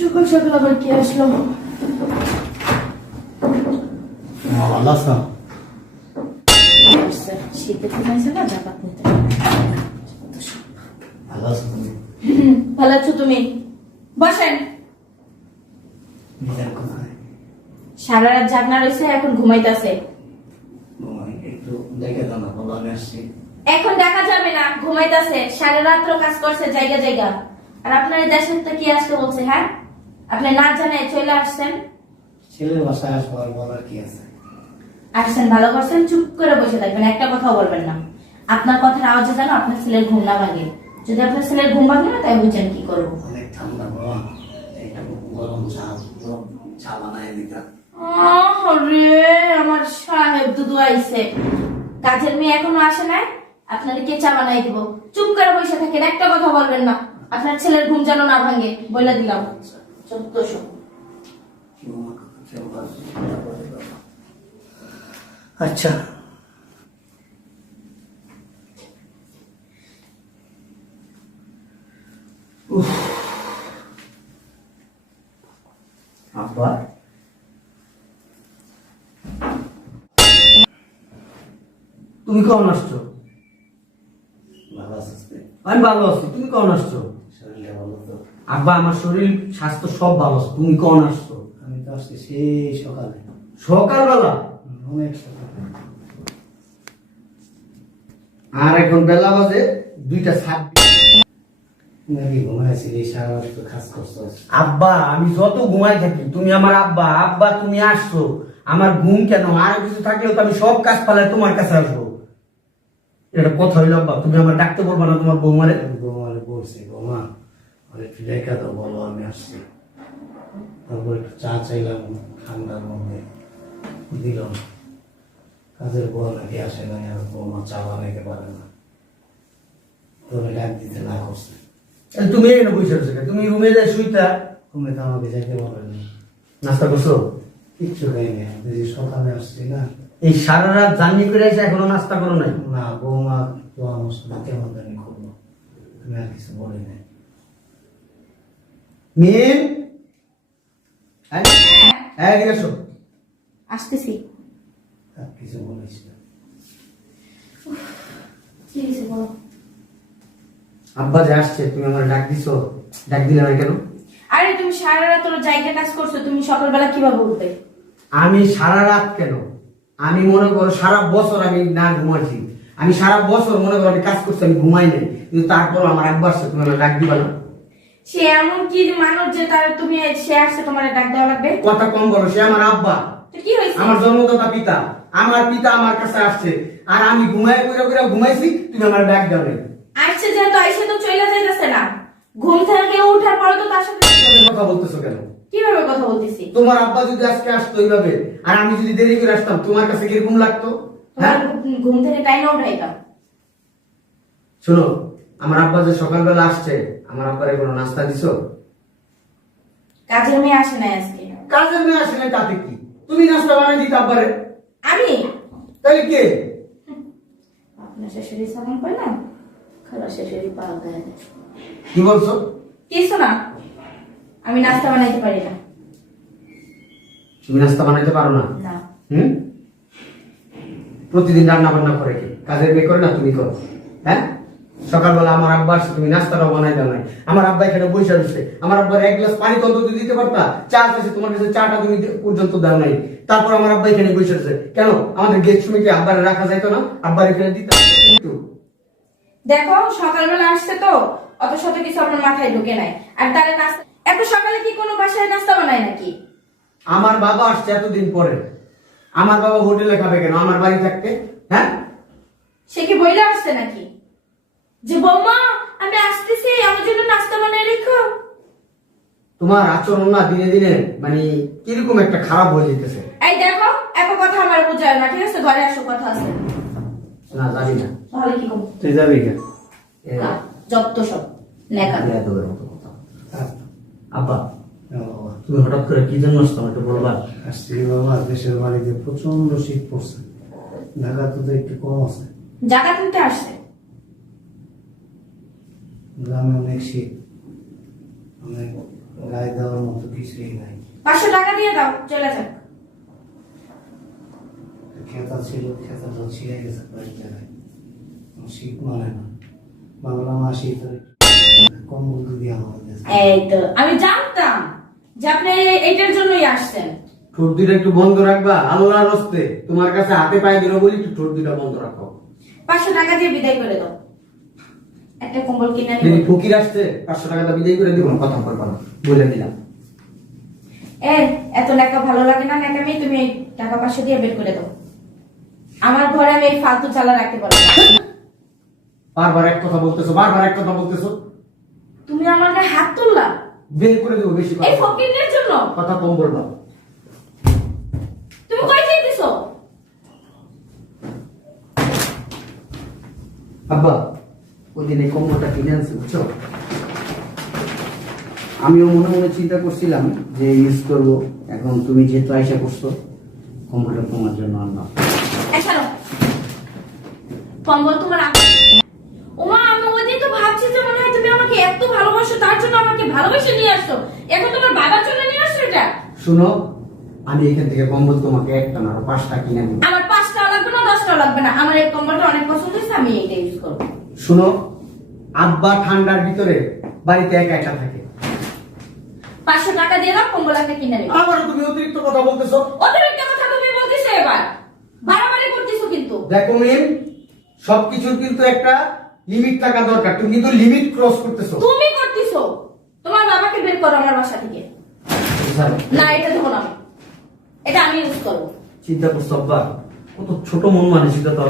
সকাল সকাল আবার কি আসলো? ভালো আছো? শীতে ঘুমাইছে না, জাকাত নিতে। ভালো আছো তুমি? ভালো আছো তুমি? বসেন। সারা রাত জাগনা রয়েছে, এখন ঘুমাইতেছে। একটু দেখে দাও না, বলো আমি আসছি। এখন দেখা যাবে না, ঘুমাইতেছে। সারা রাত্র কাজ করছে জায়গা জায়গা। আর আপনার দেশের তো কি আসতে বলছে? হ্যাঁ, আপনি না জানে চলে আসছেন। ছেলের বাসায় আসবো, আর বলার কি আছে? আসছেন, ভালো করছেন। চুপ করে বসে থাকবেন, একটা কথাও বলবেন না। আপনার কথার আওয়াজে যেন আপনার ছেলের ঘুম না ভাঙে। যদি আপনার ছেলের ঘুম ভাঙে না, তাই বুঝছেন কি করবো। অনেক ঠান্ডা বাবা, একটা গরম চা বানায় দিতা। আরে আমার সাহেব দুদু আইছে। কাজের মেয়ে এখনো আসে নাই, আপনার কে চা বানাই দিব। চুপ করে বসে থাকেন, একটা কথা বলবেন না। আপনার ছেলের ঘুম যেন না ভাঙে, বলে দিলাম। 1400। আচ্ছা, আব্বা তুমি কখন আসছো? ভালো আছিস? আমি ভালো আছি। তুমি কখন আসছো? শরীরে ভালো তো? আব্বা, আমার শরীর স্বাস্থ্য সব ভালো আছে। তুমি কখন আসছো? আমি তো আসছি সেই সকালে, সকালবেলা। অনেক সকালে। আর এখন বেলা বাজে 2:26। নাকি ঘুমাইছিলি? সারা রাত তো কাজ করছো। আব্বা, আমি যত ঘুমাই থাকি তুমি আমার আব্বা। আব্বা, তুমি আসছো, আমার ঘুম কেন? আর কিছু থাকলেও তো আমি সব কাজ পালাই তোমার কাছে আসবো। এটা কথা হইলো আব্বা, তুমি আমার ডাকতে বলবা না তোমার বৌমারে? বৌমারে বলছি, বৌমা আর একটু রেখা দাও, বলো আমি আসছি। তারপর একটু চা চাইলাম ঠান্ডার মধ্যে, দিল না। কাজের বউ নাকি আসে না, আর বৌমা চা বানাইতে পারে না, তবে ডাক দিতে না করছে। তাহলে তুমি এখানে বসে আছো কেন? তুমি রুমে যাই শুইতা। তুমি তো আমাকে যেতে বলেনি। নাস্তা করছো? কিচ্ছু খাইনি, যদি সকালে আসছি না। এই সারা রাত জার্নি করে এসে এখনো নাস্তা করো নাই? না, বৌমা তো আমার সাথে কেমন জানি করলো, তুমি আর কিছু বলি নাই। মিম, হ্যাঁ এদিকে এসো। আসতেছি। আর কিছু বলিস না। কি হয়েছে বলো? আব্বা যে আসছে, তুমি আমার ডাক দিছো, ডাক দিলে না কেন? আরে তুমি সারা রাত তোর জায়গা কাজ করছো, তুমি সকালবেলা কিভাবে উঠবে? আমি সারা রাত কেন, আমি মনে করো সারা বছর আমি না ঘুমাচ্ছি। আমি সারা বছর মনে করো আমি কাজ করছি, আমি ঘুমাই নাই, কিন্তু তারপর আমার আব্বা আসছে, তুমি আমার ডাক দিবা না? সে এমন কি মানুষ যে তার তুমি সে আসছে তোমার ডাক দেওয়া লাগবে? কথা কম করো, সে আমার আব্বা, তো কি হয়েছে? আমার জন্মদাতা পিতা। আমার পিতা আমার কাছে আসছে, আর আমি ঘুমাই করে ঘুমাইছি, তুমি আমার ডাক দাও নাই। আসছে যেহেতু আইসে তো চলে যাইতেছে না। ঘুম থেকে ওঠার পরে তো তার সাথে কথা বলতেছো কেন? কিভাবে কথা বলতেছি? তোমার আব্বা যদি আজকে আসতো এইভাবে, আর আমি যদি দেরি করে আসতাম, তোমার কাছে কিরকম লাগতো? হ্যাঁ, তোমার ঘুম থেকে টাইমে উঠাইতাম। শোনো, আমার আব্বা যে সকালবেলা আসছে, আমার আব্বারে কোনো নাস্তা দিছো? কাজের মেয়ে আসে নাই আজকে। কাজের মেয়ে আসে না তাতে কি? তুমি নাস্তা বানাই দিতে আব্বারে। আমি তাহলে কে? আপনার শাশুড়ি সালাম পাই না, খালা শাশুড়ি পা গায়ে দেয়। কি বলছো? কিছু না, আমি নাস্তা বানাইতে পারি না। তুমি নাস্তা বানাইতে পারো না? না। প্রতিদিন রান্না বান্না করে কে? কাজের মেয়ে করে না তুমি করো? হ্যাঁ, সকালবেলা আমার আব্বা আসছে, তুমি নাস্তাটাও বানাই দাও নাই। আমার আব্বা এখানে বসে রয়েছে, আমার আব্বার এক গ্লাস পানি তো অন্তত দিতে পারতা। চা চাইছে তোমার কাছে, চাটা তুমি পর্যন্ত দাও নাই। তারপর আমার আব্বা এখানে বসে রয়েছে কেন? আমাদের গেস্ট রুমে কি আব্বারে রাখা যাইতো না? আব্বার এখানে দিতে কিন্তু দেখো সকালবেলা আসছে তো, অত শত কিছু আপনার মাথায় ঢুকে নাই। আর তাহলে নাস্তা এত সকালে কি কোনো বাসায় নাস্তা বানায় নাকি? আমার বাবা আসছে এতদিন পরে, আমার বাবা হোটেলে খাবে কেন আমার বাড়ি থাকতে? হ্যাঁ, সে কি বইলে আসছে নাকি যে বৌমা আমি আসতেছি, আমার জন্য নাস্তা বানাই রেখো? তোমার আচরণ না দিনে দিনে মানে কিরকম একটা খারাপ হয়ে যেতেছে। এই দেখো, এত কথা আমার বোঝায় না, ঠিক আছে? ঘরে আসো, কথা আছে। না জানি না। তাহলে কি করবো? তুই যাবি কেন? যত সব নেকা। বেয়াদবের মতো কথা। আব্বা, বাবা, তুমি হঠাৎ করে কি জন্য আসতো আমাকে বলবা? আসছি বাবা, দেশের বাড়িতে প্রচন্ড শীত পড়ছে, ঢাকা তো একটু কম আছে, জাকাত নিতে আসছে। গ্রামে অনেক শীত, অনেক গায়ে দেওয়ার মতো কিছুই নাই। 500 টাকা দিয়ে দাও, চলে যাক। খেতা ছিল, খেতা তো ছিঁড়ে গেছে কয়েক জায়গায়। শীত মানে না, বাংলা মাসি তো কম্বল দিয়ে আমাদের। এই তো আমি জানতাম যে আপনি এইটার জন্যই আসছেন। ঠোঁট দুইটা একটু বন্ধ রাখবা, আল্লাহর হস্তে তোমার কাছে হাতে পায়ে দিল বলি একটু ঠোঁট দুইটা বন্ধ রাখো। 500 টাকা দিয়ে বিদায় করে দাও, একটা কম্বল কিনে যদি নিব। ফকির আসছে 500 টাকা দিয়ে বিদায় করে দিব না, কথা বলবা না, বলে দিলাম। এত টাকা ভালো লাগে না, নাকামি তুমি এই টাকা 500 দিয়ে বের করে দাও। আমার ঘরে আমি এই ফালতু চালা রাখতে পারবো না। বারবার এক কথা বলতেছো, বারবার এক কথা বলতেছো। তুমি আমার গায়ে হাত তুললা বের করে দেবো বেশি এই কথা। ফকিরের জন্য। কথা কম বলবা। তুমি কই যাইতেছো? আব্বা ওই দিন এই কম্বলটা কিনে আনছি বুঝছো, আমিও মনে মনে চিন্তা করছিলাম যে ইউজ করবো। এখন তুমি যেহেতু আইসা করছো, কম্বলটা তোমার জন্য আনলাম। এছাড়ো কম্বল তোমার ওমা, আমি ওই দিন তো ভাবছি যে মনে হয় তুমি আমাকে এত ভালোবাসো, তার জন্য আমাকে ভালোবেসে নিয়ে আসছো। এখন তোমার বাবার জন্য নিয়ে আসছো এটা। শুনো, আমি এখান থেকে কম্বল তোমাকে একটা না আরো 5টা কিনে দিব। আমার 5টা লাগবে না, 10টা লাগবে না, আমার এই কম্বলটা অনেক পছন্দ হয়েছে, আমি এইটা ইউজ করবো। শুনো, আব্বা ঠান্ডার ভিতরে বাড়িতে একা একা থাকে। 500 টাকা দিয়ে দাও, কম্বল একটা কিনে নেবে। আবার তুমি অতিরিক্ত কথা বলতেছো। অতিরিক্ত কথা তুমি বলতেছো, এবার বাড়াবাড়ি করতেছো কিন্তু। দেখো মেম, সবকিছুর কিন্তু একটা লিমিট থাকা দরকার। তুমি কিন্তু লিমিট ক্রস করতেছো। তুমি করতেছো। তোমার বাবাকে বের করো আমার বাসা থেকে। না, এটা দেবো না আমি, এটা আমি ইউজ করবো। চিন্তা করছো আব্বা, কত ছোট মন মানসিকতা।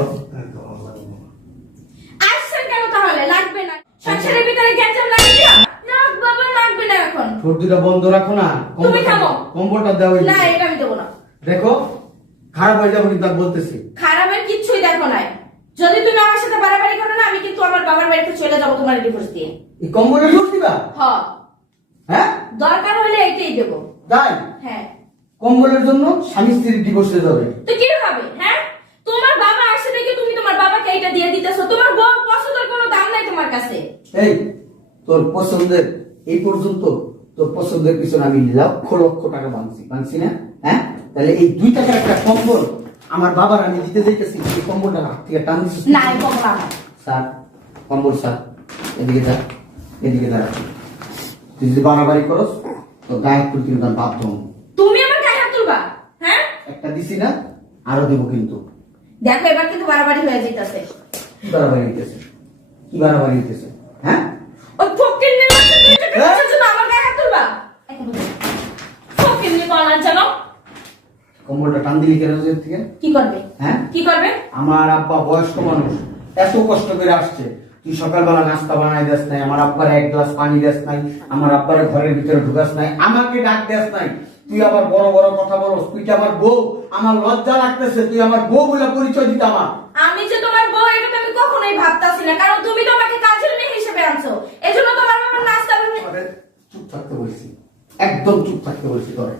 আসছেন কেন তাহলে? লাগবে না, সংসারের ভিতরে গ্যাঞ্জাম লাগিয়ে দিও না বাবা, লাগবে না এখন। ঠোঁট দুটা বন্ধ রাখো না। তুমি থামো। কম্বলটা দাও। না, এটা আমি দেবো না। দেখো খারাপ হয়ে যাবো কিন্তু আমি বলতেছি। খারাপের কিচ্ছুই দেখো নাই। যদি তুমি আমার সাথে বাড়াবাড়ি করো না, আমি কিন্তু আমার বাবার বাড়িতে চলে যাবো তোমার ডিভোর্স দিয়ে। এই কম্বলের দোষ দিবা? হ্যাঁ, দরকার হলে এইটাই দেবো। তাই হ্যাঁ, কম্বলের জন্য স্বামী স্ত্রীর ডিভোর্সে যাবে। তো কি হবে? হ্যাঁ, তোমার বাবা আসে দেখে তুমি তোমার বাবাকে এইটা দিয়ে দিতেছো। তোমার বউ পছন্দের কোনো দাম নাই তোমার কাছে। এই তোর পছন্দের এই পর্যন্ত তোর পছন্দের পিছনে আমি লক্ষ লক্ষ টাকা বানছি না? হ্যাঁ, তাহলে এই 2 টাকার একটা কম্বল আমার বাবার আমি দিতে যাইতেছি, এই কম্বলটা হাত থেকে টান দিছিস না, এই কম্বল আমার। স্যার, কম্বল স্যার, এদিকে যা, এদিকে দাঁড়া। তুই যদি বাড়াবাড়ি করস তো গায়ে তুল কিন্তু আমি বাধ্য হবো। তুমি আমার গায়ে হাত তুলবা? হ্যাঁ, একটা দিছি না, আরো দেবো কিন্তু। দেখো এবার কিন্তু বাড়াবাড়ি হয়ে যাইতাছে। কি বাড়াবাড়ি হইতেছে? কি বাড়াবাড়ি হইতেছে? হ্যাঁ, ওই ফকির নিয়ে জন্য আমার গায়ে হাত তুলবা? ফকির নিয়ে বলার জানো কম্বলটা টান দিলি কেন ওদের থেকে? কি করবে? হ্যাঁ, কি করবে? আমার আব্বা বয়স্ক মানুষ, এত কষ্ট করে আসছে, তুই সকালবেলা নাস্তা বানাই দেস নাই, আমার আব্বার 1 গ্লাস পানি দেস নাই, আমার আব্বার ঘরের ভিতরে ঢুকাস নাই, আমাকে ডাক দেস নাই। তুই আবার বড় বড় কথা বলস, তুই কি আমার বউ? আমার লজ্জা লাগতেছে, তুই আমার বউ বলে পরিচয় দিতে আমার। আমি যে তোমার বউ এটা তো আমি কখনোই ভাবতাছি না, কারণ তুমি তো আমাকে কাজের মেয়ে হিসেবে আনছো। এজন্য তোমার বাবা নাস্তা আমাকে চুপ থাকতে বলছি, একদম চুপ থাকতে বলছি তোরে।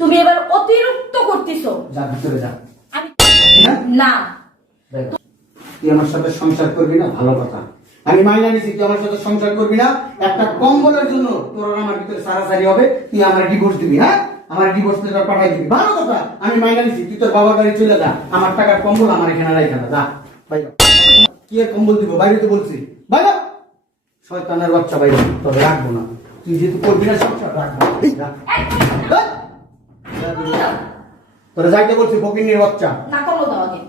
তুমি এবার অতিরিক্ত করতেছো। যা ভিতরে যা। আমি হ্যাঁ? না, দেখ, তুই আমার সাথে সংসার করবি না, ভালো কথা। আমি মাইনা নিছি তুই আমার সাথে সংসার করবি না। একটা কম্বলের জন্য তোর আর আমার ভিতরে সারাসারি হবে, তুই আমার ডিভোর্স দিবি। হ্যাঁ, আমার ডিভোর্স লেটার পাঠাই দিবি, ভালো কথা। আমি মাইনা নিছি, তুই তোর বাবার বাড়ি চলে যা। আমার টাকার কম্বল আমার এখানে রাখা না, যা বাইরে। কি আর কম্বল দিব? বাইরে তো বলছি বাইরে। শয়তানের বাচ্চা বাইরে, তবে রাখবো না। তুই যেহেতু করবি না সংসার, রাখবো না। এই, যা। তোরা যাইতে বলছি ফকিন্নির বাচ্চা। না, কম্বল দাও আগে।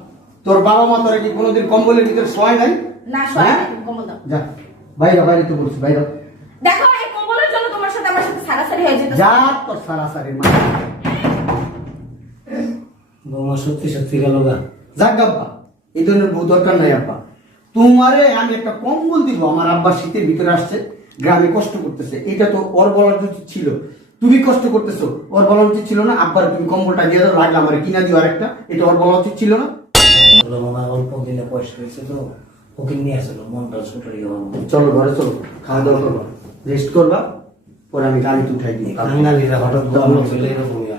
তোর বাবা মা তোরা কি কোনোদিন কম্বলের ভিতরে শোয় নাই? না, সবাই হ্যাঁ? কম্বল দাও। যা বাইরে, বাইরে তো বলছি বাইরে। দেখো এই কম্বলের জন্য তোমার সাথে আমার সাথে সারাসারি হয়ে যেত। যা তোর সারাসারি মা। বৌমা সত্যি সত্যি গেল গা। যাক আব্বা, এই ধরনের বউ দরকার নাই আব্বা। তোমারে আমি একটা কম্বল দিব, আমার আব্বা শীতের ভিতরে আসছে, গ্রামে কষ্ট করতেছে, এটা তো ওর বলার উচিত ছিল। তুমি কষ্ট করতেছো, ওর বলা উচিত ছিল না? আব্বার তুমি কম্বলটা দিয়ে দাও, লাগলে আমার কিনা দিও আরেকটা, এটা ওর বলা উচিত ছিল না? মনে হয় অল্প দিনে পয়সা হয়েছে তো ফকির নিয়ে আসলো, মনটা ছোট চলো ঘরে চলো, খাওয়া দাওয়া করবা, রেস্ট করবা, পরে আমি গাড়িতে উঠাই দিই। বাঙালিরা হঠাৎ বললো চলে এরকমই